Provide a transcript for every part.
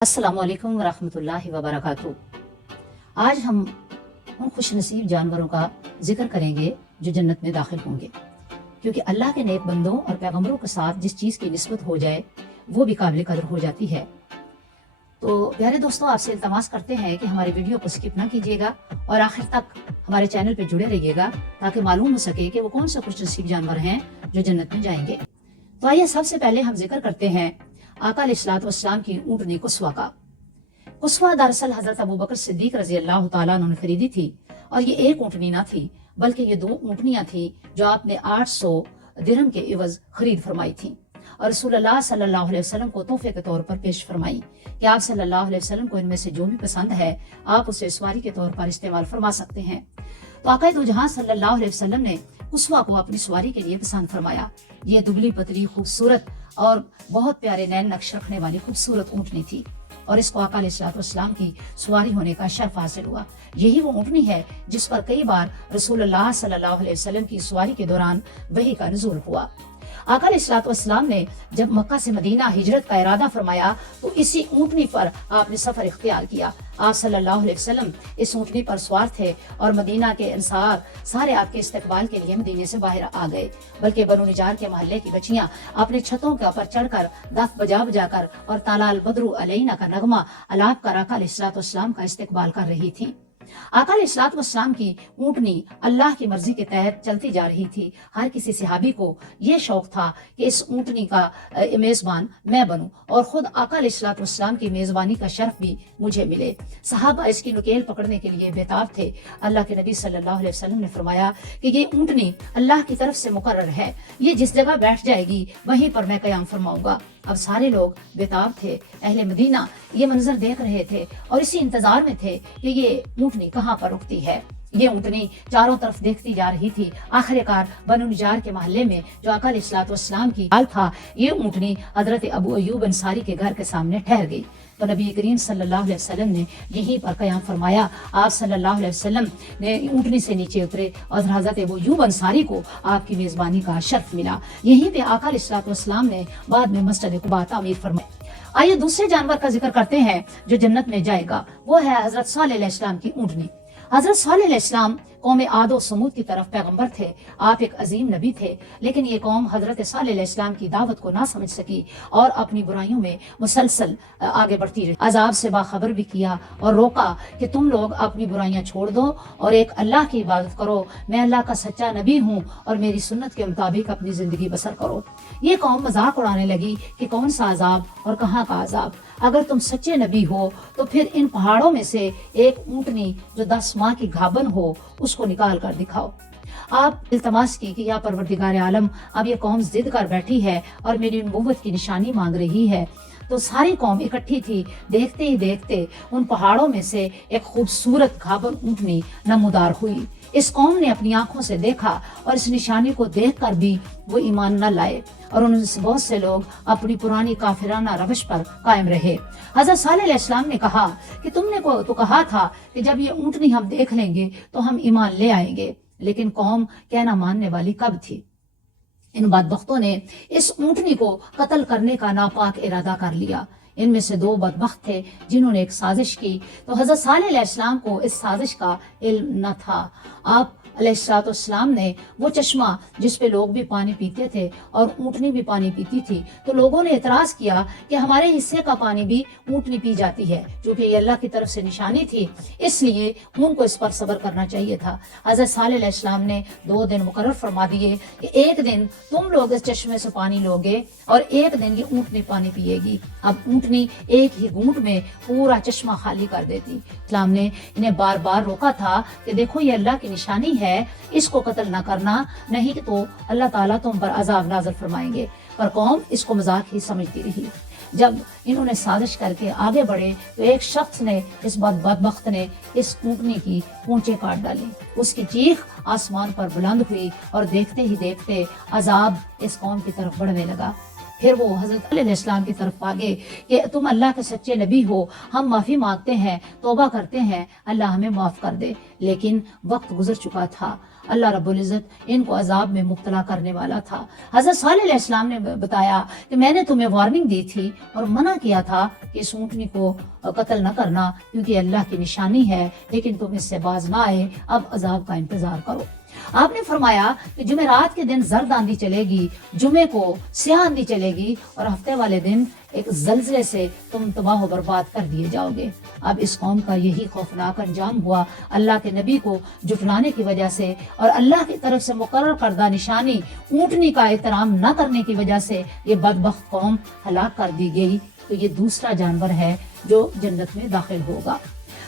अस्सलामु अलैकुम वरहमतुल्लाहि वबरकातुहू। आज हम उन खुश नसीब जानवरों का जिक्र करेंगे जो जन्नत में दाखिल होंगे, क्योंकि अल्लाह के नेक बंदों और पैगंबरों के साथ जिस चीज़ की निस्बत हो जाए वो भी काबिल कदर हो जाती है। तो प्यारे दोस्तों, आपसे इल्तमास करते हैं कि हमारी वीडियो को स्किप ना कीजिएगा और आखिर तक हमारे चैनल पर जुड़े रहिएगा, ताकि मालूम हो सके कि वो कौन से खुश नसीब जानवर हैं जो जन्नत में जाएंगे। तो आइए सबसे पहले हम जिक्र करते हैं आका अलैहिस्सलाम की ऊँटनी कुस्वा का। कुस्वा दरअसल हजरत अबू बकर सिद्दीक रजी अल्लाह तआला अन्हु ने खरीदी थी, और ये एक ऊँटनी ना थी बल्कि ये दो ऊँटनियां थी जो आपने 800 दिरहम के इवज खरीद फरमाई थी और रसूलुल्लाह सल्लल्लाहु अलैहि वसल्लम को तोहफे के तौर पर पेश फरमाई कि आप सल्लल्लाहु अलैहि वसल्लम को इनमें से जो भी पसंद है आप उसे सवारी के तौर पर इस्तेमाल फरमा सकते हैं। तो आका दो जहां सल्लल्लाहु अलैहि वसल्लम ने कुस्वा को अपनी सवारी के लिए पसंद फरमाया। ये दुबली पतली खूबसूरत और बहुत प्यारे नैन नक्श रखने वाली खूबसूरत ऊँटनी थी और इसको आका अलैहिस्सलाम की सवारी होने का शर्फ हासिल हुआ। यही वो ऊँटनी है जिस पर कई बार रसूलुल्लाह सल्लल्लाहु अलैहि वसल्लम की सवारी के दौरान वही का नुज़ूल हुआ। आका अलैहिस्सलाम ने जब मक्का से मदीना हिजरत का इरादा फरमाया तो इसी ऊँटनी पर आपने सफर इख्तियार किया। आप सल्लल्लाहु अलैहि वसल्लम इस ऊँटनी पर सवार थे और मदीना के अंसार सारे आपके इस्तकबाल के लिए मदीने से बाहर आ गए, बल्कि बनु निजार के मोहल्ले की बच्चियां अपने छतों के ऊपर चढ़कर दफ बजा बजाकर और तालाल बदरु अलैना का नगमा अलाप कर आका अलैहिस्सलाम का इस्तकबाल कर रही थी। आका अलैहिस्सलाम की ऊँटनी अल्लाह की मर्जी के तहत चलती जा रही थी। हर किसी सहाबी को ये शौक था कि इस ऊँटनी का मेजबान मैं बनूं और खुद आका अलैहिस्सलाम की मेजबानी का शर्फ भी मुझे मिले। सहाबा इसकी नुकेल पकड़ने के लिए बेताब थे। अल्लाह के नबी सल्लल्लाहु अलैहि वसल्लम ने फरमाया कि ये ऊँटनी अल्लाह की तरफ से मुकर्रर है, ये जिस जगह बैठ जाएगी वहीं पर मैं कयाम फरमाऊंगा। अब सारे लोग बेताब थे। अहले मदीना ये मंजर देख रहे थे और इसी इंतजार में थे कि ये ऊँटनी कहाँ पर रुकती है। ये ऊँटनी चारों तरफ देखती जा रही थी। आखिरकार बनु निजार के मोहल्ले में जो आका अलैहिस्सलाम की हाल था, ये ऊँटनी हजरत अबू अय्यूब अंसारी के घर के सामने ठहर गई। तो नबी करीम सल्लल्लाहु अलैहि वसल्लम ने यहीं पर कयाम फरमाया। आप सल्लल्लाहु अलैहि वसल्लम ने ऊँटनी से नीचे उतरे और हजरत अबू अय्यूब अंसारी को आपकी मेजबानी का शर्फ मिला। यहीं पे आका अलैहिस्सलाम ने बाद में मस्जिद कुबा तामीर फरमाई। आइए दूसरे जानवर का जिक्र करते हैं जो जन्नत में जाएगा, वो है हजरत सालेह अलैहिस्सलाम की ऊँटनी। हजरत सालेह अलैहिस्सलाम कौम आद और समूद की तरफ पैगंबर थे। आप एक अजीम नबी थे, लेकिन ये कौम हजरत सालेह अलैहिस्सलाम की दावत को ना समझ सकी और अपनी बुराइयों में मुसलसल आगे बढ़ती रही। अजाब से बाखबर भी किया और रोका कि तुम लोग अपनी बुराइयां छोड़ दो और एक अल्लाह की इबादत करो। मैं अल्लाह का सच्चा नबी हूँ और मेरी सुन्नत के मुताबिक अपनी जिंदगी बसर करो। ये कौम मजाक उड़ाने लगी कि कौन सा अजाब और कहाँ का अजाब। अगर तुम सच्चे नबी हो तो फिर इन पहाड़ों में से एक ऊँटनी जो 10 माह की गाभन हो उसको निकाल कर दिखाओ। आप इल्तमास की कि या परवरदिगार आलम, अब ये कौम जिद कर बैठी है और मेरी नबूवत की निशानी मांग रही है। तो सारी कौम इकट्ठी थी। देखते ही देखते उन पहाड़ों में से एक खूबसूरत गाभन ऊँटनी नमूदार हुई। इस कौम ने अपनी आंखों से देखा और इस निशानी को देखकर भी वो ईमान न लाए और उनसे बहुत से लोग अपनी पुरानी काफिराना रवश पर कायम रहे। हजरत सालेह अलैहिस्सलाम ने कहा कि तुमने को तो कहा था कि जब ये ऊँटनी हम देख लेंगे तो हम ईमान ले आएंगे, लेकिन कौम कहना मानने वाली कब थी। इन बदबख्तों ने इस ऊँटनी को कत्ल करने का नापाक इरादा कर लिया। इनमें से 2 बदबख्त थे जिन्होंने एक साजिश की। तो हजरत सालेह अलैहिस्सलाम को इस साजिश का इल्म न था। आप अलैहिस्सलाम ने वो चश्मा जिस पे लोग भी पानी पीते थे और ऊँटनी भी पानी पीती थी, तो लोगों ने एतराज किया कि हमारे हिस्से का पानी भी ऊँटनी पी जाती है, जो कि अल्लाह की तरफ से निशानी थी, इसलिए उनको इस पर सब्र करना चाहिए था। हजरत सालेह अलैहिस्सलाम ने 2 दिन मुकर्रर फरमा दिए कि एक दिन तुम लोग इस चश्मे से पानी लोगे और एक दिन ये ऊँटनी पानी पिएगी। अब ऊँटनी एक ही घूंट में पूरा चश्मा खाली कर देती। इस्लाम ने इन्हें बार बार रोका था कि देखो ये अल्लाह की निशानी है, इसको कत्ल न करना, नहीं तो अल्लाह ताला तुम पर अजाब नाज़िल फरमाएंगे। पर कौम इसको मजाक ही समझती रही। जब इन्होंने साजिश करके आगे बढ़े तो एक शख्स ने, इस बदबख्त ने इस ऊँटनी की पूंछें काट डाली। उसकी चीख आसमान पर बुलंद हुई और देखते ही देखते अजाब इस कौम की तरफ बढ़ने लगा। پھر وہ حضرت علیہ السلام کی طرف آگے کہ تم اللہ کے سچے نبی ہو، ہم معافی مانگتے ہیں، توبہ کرتے ہیں، اللہ ہمیں معاف کر دے۔ لیکن وقت گزر چکا تھا، اللہ رب العزت ان کو عذاب میں مبتلا کرنے والا تھا۔ حضرت صالح علیہ السلام نے بتایا کہ میں نے تمہیں وارننگ دی تھی اور منع کیا تھا کہ اس اونٹنی کو قتل نہ کرنا، کیونکہ اللہ کی نشانی ہے، لیکن تم اس سے باز نہ آئے، اب عذاب کا انتظار کرو۔ آپ نے فرمایا کہ جمعرات کے دن زرد آندھی چلے گی، جمعے کو سیاہ آندھی چلے گی، اور ہفتے والے دن ایک زلزلے سے تم تباہ و برباد کر دیے جاؤ گے۔ اب اس قوم کا یہی خوفناک انجام ہوا، اللہ کے نبی کو جھٹلانے کی وجہ سے اور اللہ کی طرف سے مقرر کردہ نشانی اونٹنی کا احترام نہ کرنے کی وجہ سے یہ بدبخت قوم ہلاک کر دی گئی۔ تو یہ دوسرا جانور ہے جو جنت میں داخل ہوگا۔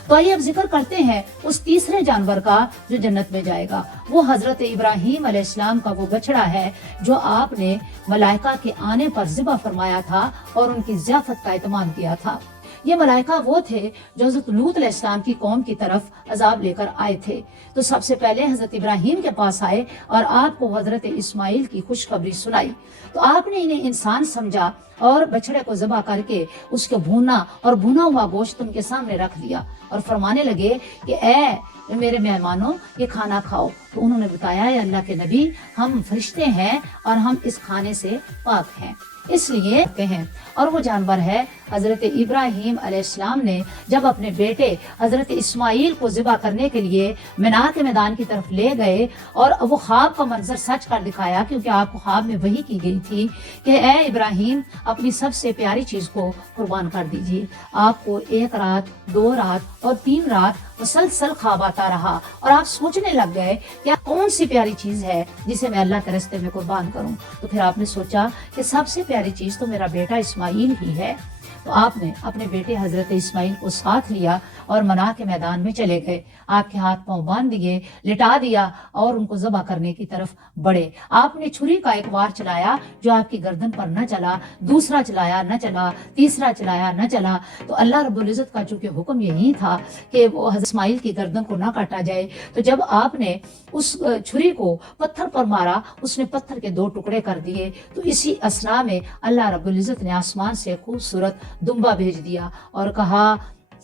تو آئیے اب ذکر کرتے ہیں اس تیسرے جانور کا جو جنت میں جائے گا۔ وہ حضرت ابراہیم علیہ السلام کا وہ بچڑا ہے جو آپ نے ملائکہ کے آنے پر ذبح فرمایا تھا اور ان کی ضیافت کا اہتمام کیا تھا۔ یہ ملائکہ وہ تھے جو حضرت لوط علیہ السلام کی قوم کی طرف عذاب لے کر آئے تھے۔ تو سب سے پہلے حضرت ابراہیم کے پاس آئے اور آپ کو حضرت اسماعیل کی خوشخبری سنائی۔ تو آپ نے انہیں انسان سمجھا اور بچڑے کو ذبح کر کے اس کو بھونا اور بھونا ہوا گوشت ان کے سامنے رکھ دیا اور فرمانے لگے کہ اے میرے مہمانوں یہ کھانا کھاؤ۔ تو انہوں نے بتایا اے اللہ کے نبی، ہم فرشتے ہیں اور ہم اس کھانے سے پاک ہیں، اس لیے ہیں۔ اور وہ جانور ہے حضرت ابراہیم علیہ السلام نے جب اپنے بیٹے حضرت اسماعیل کو ذبح کرنے کے لیے مینا کے میدان کی طرف لے گئے اور وہ خواب کا منظر سچ کر دکھایا، کیونکہ آپ کو خواب میں وحی کی گئی تھی کہ اے ابراہیم اپنی سب سے پیاری چیز کو قربان کر دیجیے۔ آپ کو 1 رات 2 رات اور 3 رات مسلسل خواب آتا رہا اور آپ سوچنے لگ گئے کہ کون سی پیاری چیز ہے جسے میں اللہ کے راستے میں قربان کروں۔ تو پھر آپ نے سوچا کہ سب سے پیاری چیز تو میرا بیٹا اسماعیل ہی ہے۔ تو آپ نے اپنے بیٹے حضرت اسماعیل کو ساتھ لیا اور منا کے میدان میں چلے گئے، آپ کے ہاتھ پاؤں باندھ دیے، لٹا دیا اور ان کو ذبح کرنے کی طرف بڑھے۔ آپ نے چھری کا ایک وار چلایا جو آپ کی گردن پر نہ چلا، دوسرا چلایا نہ چلا، تیسرا چلایا نہ چلا۔ تو اللہ رب العزت کا چونکہ حکم یہی تھا کہ وہ حضرت اسماعیل کی گردن کو نہ کاٹا جائے، تو جب آپ نے اس چھری کو پتھر پر مارا، اس نے پتھر کے 2 ٹکڑے کر دیے۔ تو اسی اسنا میں اللہ رب العزت نے آسمان سے خوبصورت دمبا بھیج دیا اور کہا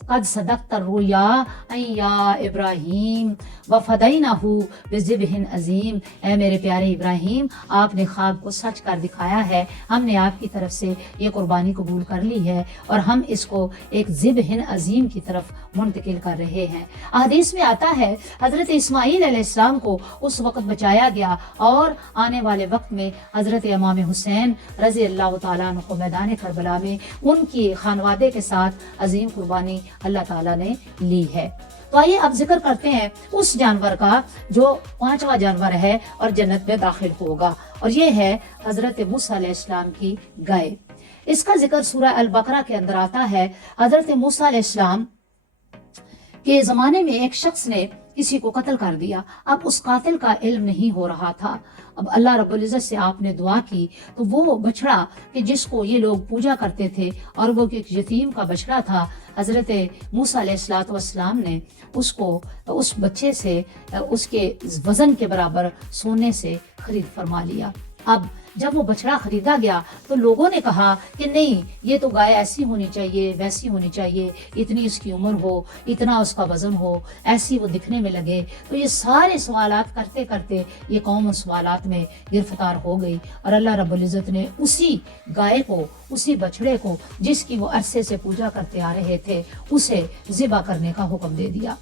قد صدقت الرؤیا یا ابراہیم وفدیناہ بذبح عظیم۔ اے میرے پیارے ابراہیم، آپ نے خواب کو سچ کر دکھایا ہے، ہم نے آپ کی طرف سے یہ قربانی قبول کر لی ہے اور ہم اس کو ایک ذبح عظیم کی طرف منتقل کر رہے ہیں۔ حدیث میں آتا ہے حضرت اسماعیل علیہ السلام کو اس وقت بچایا گیا اور آنے والے وقت میں حضرت امام حسین رضی اللہ تعالیٰ عنہ کو میدان کربلا میں ان کی خانوادے کے ساتھ عظیم قربانی اللہ تعالیٰ نے لی ہے۔ تو آئیے اب ذکر کرتے ہیں اس جانور کا جو 5واں جانور ہے اور جنت میں داخل ہوگا، اور یہ ہے حضرت موسیٰ علیہ السلام کی گائے۔ اس کا ذکر سورہ البقرہ کے اندر آتا ہے۔ حضرت موسیٰ علیہ السلام کے زمانے میں ایک شخص نے کسی کو قتل کر دیا، اب اس قاتل کا علم نہیں ہو رہا تھا۔ اب اللہ رب العزت سے آپ نے دعا کی تو وہ بچڑا کہ جس کو یہ لوگ پوجا کرتے تھے اور وہ ایک یتیم کا بچڑا تھا، حضرت موسیٰ علیہ السلام نے اس کو اس بچے سے اس کے وزن کے برابر سونے سے خرید فرما لیا۔ اب جب وہ بچڑا خریدا گیا تو لوگوں نے کہا کہ نہیں، یہ تو گائے ایسی ہونی چاہیے، ویسی ہونی چاہیے، اتنی اس کی عمر ہو، اتنا اس کا وزن ہو، ایسی وہ دکھنے میں لگے۔ تو یہ سارے سوالات کرتے کرتے یہ قوم ان سوالات میں گرفتار ہو گئی اور اللہ رب العزت نے اسی گائے کو، اسی بچڑے کو جس کی وہ عرصے سے پوجا کرتے آ رہے تھے، اسے ذبح کرنے کا حکم دے دیا۔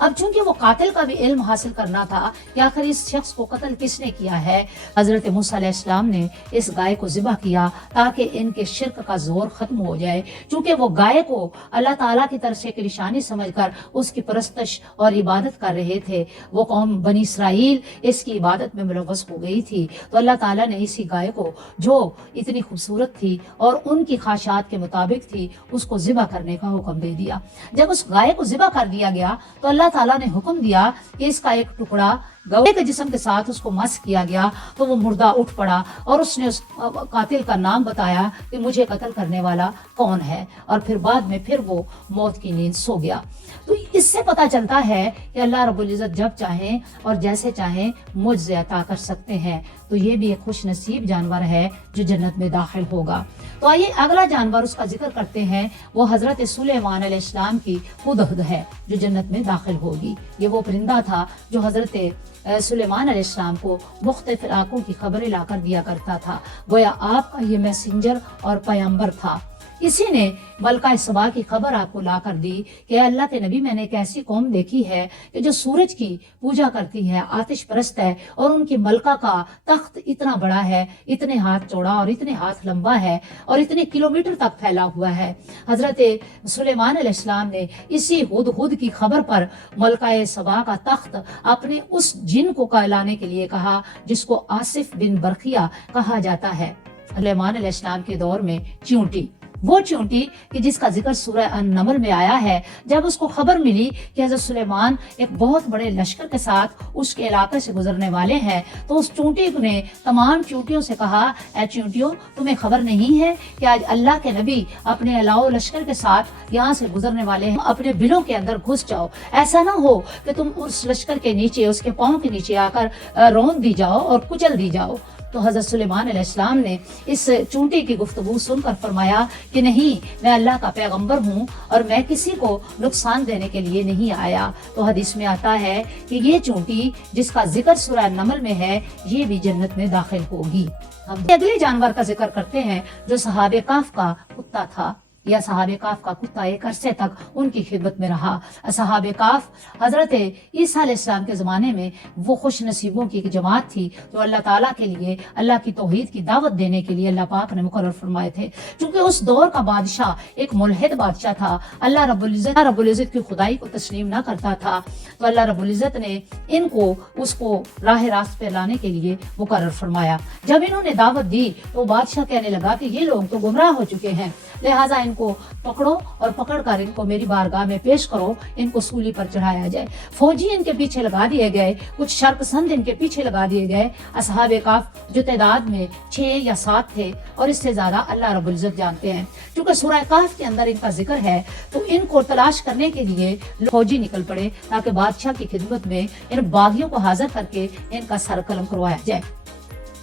اب چونکہ وہ قاتل کا بھی علم حاصل کرنا تھا کہ آخر اس شخص کو قتل کس نے کیا ہے، حضرت موسیٰ علیہ السلام نے اس گائے کو ذبح کیا تاکہ ان کے شرک کا زور ختم ہو جائے۔ چونکہ وہ گائے کو اللہ تعالیٰ کی طرف سے ایک نشانی سمجھ کر اس کی پرستش اور عبادت کر رہے تھے، وہ قوم بنی اسرائیل اس کی عبادت میں ملوث ہو گئی تھی۔ تو اللہ تعالیٰ نے اسی گائے کو جو اتنی خوبصورت تھی اور ان کی خواہشات کے مطابق تھی، اس کو ذبح کرنے کا حکم دے دیا۔ جب اس گائے کو ذبح کر دیا گیا تو اللہ تعالیٰ نے حکم دیا کہ اس کا ایک ٹکڑا गौरे के जिस्म के साथ उसको मस किया गया तो वो मुर्दा उठ पड़ा और उसने उस कातिल का नाम बताया कि मुझे कत्ल करने वाला कौन है, और फिर बाद में फिर वो मौत की नींद सो गया। तो इससे पता चलता है कि अल्लाह रब्बुल इज़्ज़त जब चाहें और जैसे चाहें मुझसे अता कर सकते हैं। तो ये भी एक खुश नसीब जानवर है जो जन्नत में दाखिल होगा। तो आइए अगला जानवर उसका जिक्र करते हैं, वो हज़रत सुलेमान अलैहिस्सलाम की हुदहुद है जो जन्नत में दाखिल होगी। ये वो परिंदा था जो हज़रत सुलेमान अलैहिस्सलाम को मुख्तलिफ इलाकों की खबरें लाकर दिया करता था। गोया आपका ये मैसेंजर और पैगंबर था। इसी ने मलका सबा की खबर आपको ला कर दी कि अल्लाह के नबी, मैंने एक ऐसी कौम देखी है कि जो सूरज की पूजा करती है, आतिश परस्त है, और उनकी मलका का तख्त इतना बड़ा है, इतने हाथ चौड़ा और इतने हाथ लंबा है और इतने किलोमीटर तक फैला हुआ है। हजरत सुलेमान अलैहिस्सलाम ने इसी हुदहुद की खबर पर मलका सबा का तख्त अपने उस जिन को कहलाने के लिए कहा जिसको आसिफ बिन बरखिया कहा जाता है। सुलेमान अलैहिस्सलाम के दौर में चींटी, वो चींटी कि जिसका जिक्र सूरह अन-नमल में आया है, जब उसको खबर मिली कि हज़रत सुलेमान एक बहुत बड़े लश्कर के साथ उसके इलाके से गुजरने वाले हैं, तो उस चींटी ने तमाम चींटियों से कहा, ऐ चींटियों, तुम्हें खबर नहीं है कि आज अल्लाह के नबी अपने अलाओ लश्कर के साथ यहाँ से गुजरने वाले हैं? अपने बिलों के अंदर घुस जाओ, ऐसा ना हो कि तुम उस लश्कर के नीचे, उसके पाँव के नीचे आकर रौंद दी जाओ और कुचल दी जाओ। तो हज़रत सुलेमान अलैहिस्सलाम ने इस चींटी की गुफ्तगू सुनकर फरमाया कि नहीं, मैं अल्लाह का पैगंबर हूँ और मैं किसी को नुकसान देने के लिए नहीं आया। तो हदीस में आता है कि ये चींटी जिसका जिक्र सूरह नमल में है, ये भी जन्नत में दाखिल होगी। हम अगले जानवर का जिक्र करते हैं जो सहाबे काफ का कुत्ता था। या सहाबे काफ का कुत्ता एक अरसे तक उनकी खिदमत में रहा। सहाबे काफ हजरत ईसा अलैहिस्सलाम के ज़माने में वो खुश नसीबों की एक जमात थी जो अल्लाह ताला के लिए, अल्लाह की तौहीद की दावत देने के लिए अल्लाह पाक ने मुकर्रर फरमाए थे। क्योंकि उस दौर का बादशाह एक मुल्हिद बादशाह था, अल्लाह रब्बुल इज़्ज़त की खुदाई को तस्लीम ना करता था। तो अल्लाह रब्बुल इज़्ज़त ने इनको उसको राह रास्त पे लाने के लिए मुकर्रर फरमाया। जब इन्होंने दावत दी तो बादशाह कहने लगा कि ये लोग तो गुमराह हो चुके हैं, लिहाजा इनको पकड़ो और पकड़कर इनको मेरी बारगाह में पेश करो, इनको सूली पर चढ़ाया जाए। फौजी इनके पीछे लगा दिए गए, कुछ शर्कसंद इनके पीछे लगा दिए गए। असहाबे काफ जो तादाद में 6 या 7 थे और इससे ज्यादा अल्लाह रब्बुल इज़्ज़त जानते हैं। क्योंकि सूरह काफ के अंदर इनका जिक्र है, तो इनको तलाश करने के लिए फौजी निकल पड़े ताकि बादशाह की खिदमत में इन बागियों को हाजिर करके इनका सर कलम करवाया जाए।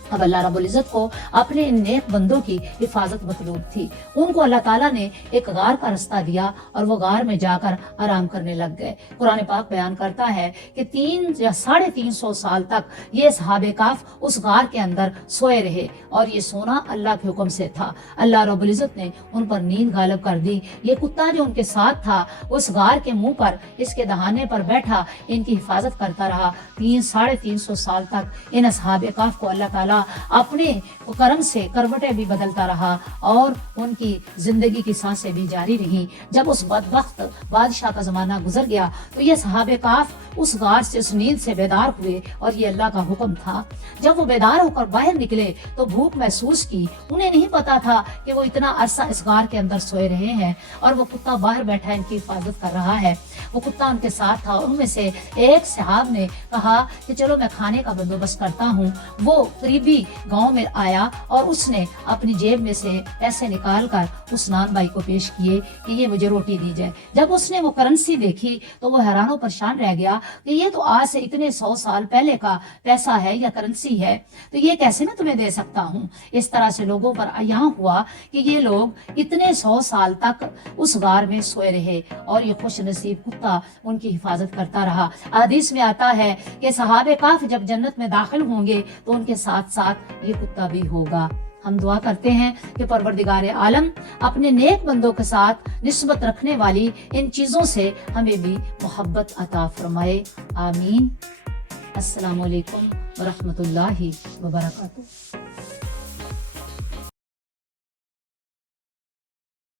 अब अल्लाह रब्बुल इज़्ज़त को अपने इन नेक बंदों की हिफाजत मतलूब थी। उनको अल्लाह ताला ने एक गार का रास्ता दिया और वो गार में जाकर आराम करने लग गए। कुरान पाक बयान करता है कि 3 या 350 साल तक ये सहाबे काफ उस गार के अंदर सोए रहे और ये सोना अल्लाह के हुक्म से था। अल्लाह रब्बुल इज़्ज़त ने उन पर नींद गालिब कर दी। ये कुत्ता जो उनके साथ था उस गार के मुंह पर, इसके दहाने पर बैठा इनकी हिफाजत करता रहा। 300-350 साल तक इन असहाबे काफ को अल्लाह ताला अपने करम से करवटें भी बदलता रहा और उनकी जिंदगी की सांसें भी जारी रही। जब उस बदबख्त बादशाह का जमाना गुजर गया तो ये सहाबे काफ उस गार से, उस नींद से बेदार हुए और ये अल्लाह का हुक्म था। जब वो बेदार होकर बाहर निकले तो भूख महसूस की। उन्हें नहीं पता था कि वो इतना अरसा इस गार के अंदर सोए रहे हैं और वो कुत्ता बाहर बैठा इनकी हिफाजत कर रहा है। वो कुत्ता उनके साथ था। उनमें से एक सहाब ने कहा कि चलो मैं खाने का बंदोबस्त करता हूँ। वो करीबी गांव में आया और उसने अपनी जेब में से पैसे निकाल कर उस नान भाई को पेश किए कि ये मुझे रोटी दी जाए। जब उसने वो करेंसी देखी तो वो हैरान परेशान रह गया कि ये तो आज से इतने 100 साल पहले का पैसा है या करेंसी है, तो ये कैसे मैं तुम्हें दे सकता हूँ। इस तरह से लोगों पर यहाँ हुआ कि ये लोग इतने 100 साल तक उस गार में सोए रहे और ये खुश नसीब कुत्ता उनकी हिफाजत करता रहा। हदीस में आता है कि सहाबे काफ जब जन्नत में दाखिल होंगे तो उनके साथ साथ ये कुत्ता भी होगा। हम दुआ करते हैं कि परवरदिगार आलम अपने नेक बंदों के साथ निस्बत रखने वाली इन चीजों से हमें भी मोहब्बत अता फरमाए। आमीन। अस्सलामु अलैकुम व रहमतुल्लाहि व बरकातुहू।